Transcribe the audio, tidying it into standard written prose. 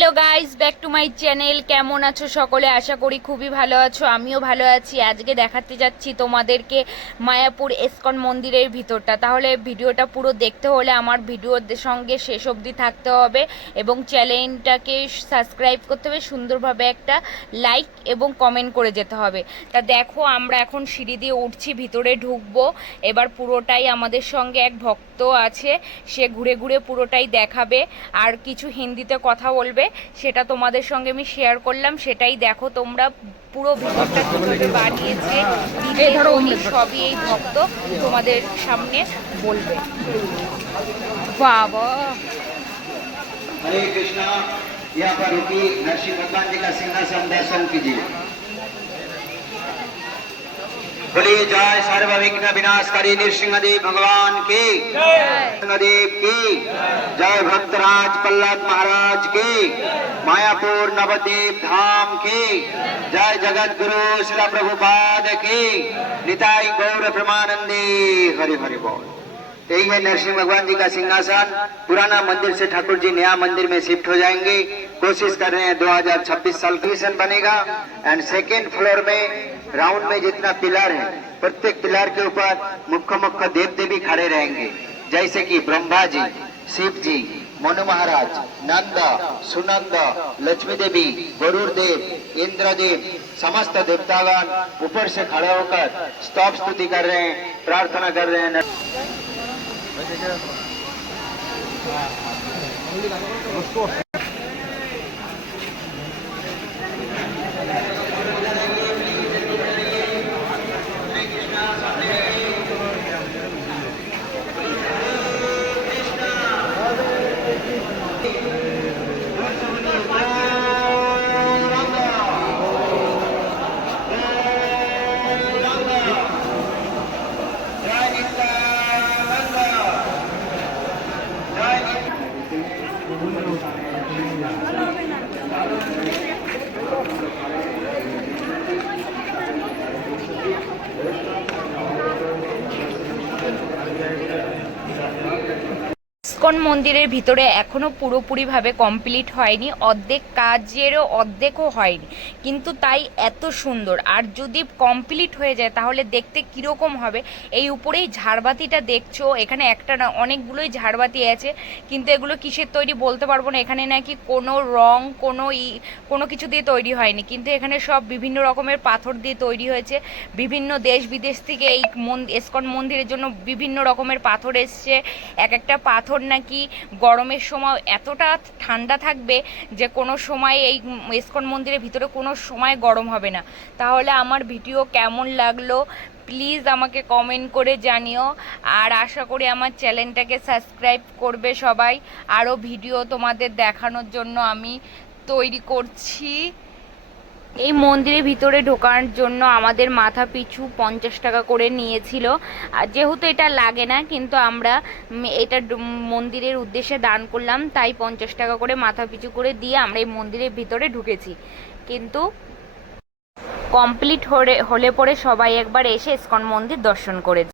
Hello guys, back to my channel. কেমন আছো সকলে? আশা করি খুবই ভালো আছো, আমিও ভালো আছি। আজকে দেখাতে যাচ্ছি তোমাদেরকে মায়াপুর ইসকন মন্দিরের ভিতরটা। তাহলে ভিডিওটা পুরো দেখতে হলে আমার ভিডিওর সঙ্গে শেষ অবধি থাকতে হবে এবং চ্যানেলটাকে সাবস্ক্রাইব করতে হবে, সুন্দরভাবে একটা লাইক এবং কমেন্ট করে যেতে হবে। তা দেখো, আমরা এখন সিঁড়ি দিয়ে উঠছি, ভিতরে ঢুকবো। এবার পুরোটাই আমাদের সঙ্গে এক ভক্ত আছে, সে ঘুরে ঘুরে পুরোটাই দেখাবে আর কিছু হিন্দিতে কথা বলবে, সেটা তোমাদের সঙ্গে আমি শেয়ার করলাম। সেটাই দেখো তোমরা, পুরো ভিতরটা কীভাবে বানিয়েছে, সবই এই ভক্ত তোমাদের সামনে বলবে। বাবা, हरे कृष्णा। यहाँ पर रुकी नरसिंह भगवान जी का सिंहासन दर्शन कीजिए। बोलिए जय सर्व विघ्न विनाशकारी नृसिंहदेव भगवान की, नृसिंहदेव की जय। भक्तराज प्रहलाद महाराज की, मायापुर नवद्वीप धाम की जय। जगत गुरु श्रील प्रभुपाद की, निताई गौर प्रेमानंदी। हरि हरि बोल। यही है नरसिंह भगवान जी का सिंहासन। पुराना मंदिर से ठाकुर जी नया मंदिर में शिफ्ट हो जाएंगे। कोशिश कर रहे हैं 2026 साल क्रिएशन बनेगा। एंड सेकेंड फ्लोर में राउंड में जितना पिलर है, प्रत्येक पिलर के ऊपर मुख्य मुख्य देव देवी खड़े रहेंगे, जैसे कि ब्रह्मा जी, शिव जी, मनु महाराज, नंद, सुनंद, लक्ष्मी देवी, गरुड़ देव, इंद्रदेव, समस्त देवतागण ऊपर से खड़े होकर स्तव स्तुति कर रहे हैं, प्रार्थना कर रहे हैं। ইসকন মন্দিরের ভিতরে এখনও পুরোপুরিভাবে কমপ্লিট হয়নি, অর্ধেক কাজেরও অর্ধেকও হয়নি, কিন্তু তাই এত সুন্দর। আর যদি কমপ্লিট হয়ে যায় তাহলে দেখতে কীরকম হবে। এই উপরেই ঝাড়বাতিটা দেখছো, এখানে একটা না অনেকগুলোই ঝাড়বাতি আছে, কিন্তু এগুলো কিসের তৈরি বলতে পারবো না। এখানে নাকি কোনো রং কোনো কিছু দিয়ে তৈরি হয়নি, কিন্তু এখানে সব বিভিন্ন রকমের পাথর দিয়ে তৈরি হয়েছে। বিভিন্ন দেশ বিদেশ থেকে এই ইসকন মন্দিরের জন্য বিভিন্ন রকমের পাথর এসছে। এক একটা পাথর নাকি গরমের সময় এতটা ঠান্ডা থাকবে যে কোনো সময় এই ইসকন মন্দিরের ভিতরে কোনো সময় গরম হবে না। তাহলে আমার ভিডিও কেমন লাগলো প্লিজ আমাকে কমেন্ট করে জানিও। আর আশা করি আমার চ্যানেলটাকে সাবস্ক্রাইব করবে সবাই। আরও ভিডিও তোমাদের দেখানোর জন্য আমি তৈরি করছি। এই মন্দিরের ভিতরে ঢোকার জন্য আমাদের মাথা পিছু 50 টাকা করে নিয়েছিল। আর যেহেতু এটা লাগে না, কিন্তু আমরা এটা মন্দিরের উদ্দেশ্যে দান করলাম, তাই 50 টাকা করে মাথা পিছু করে দিয়ে আমরা এই মন্দিরের ভিতরে ঢুকেছি। কিন্তু কমপ্লিট হলে পরে সবাই একবার এসে ইসকন মন্দির দর্শন করে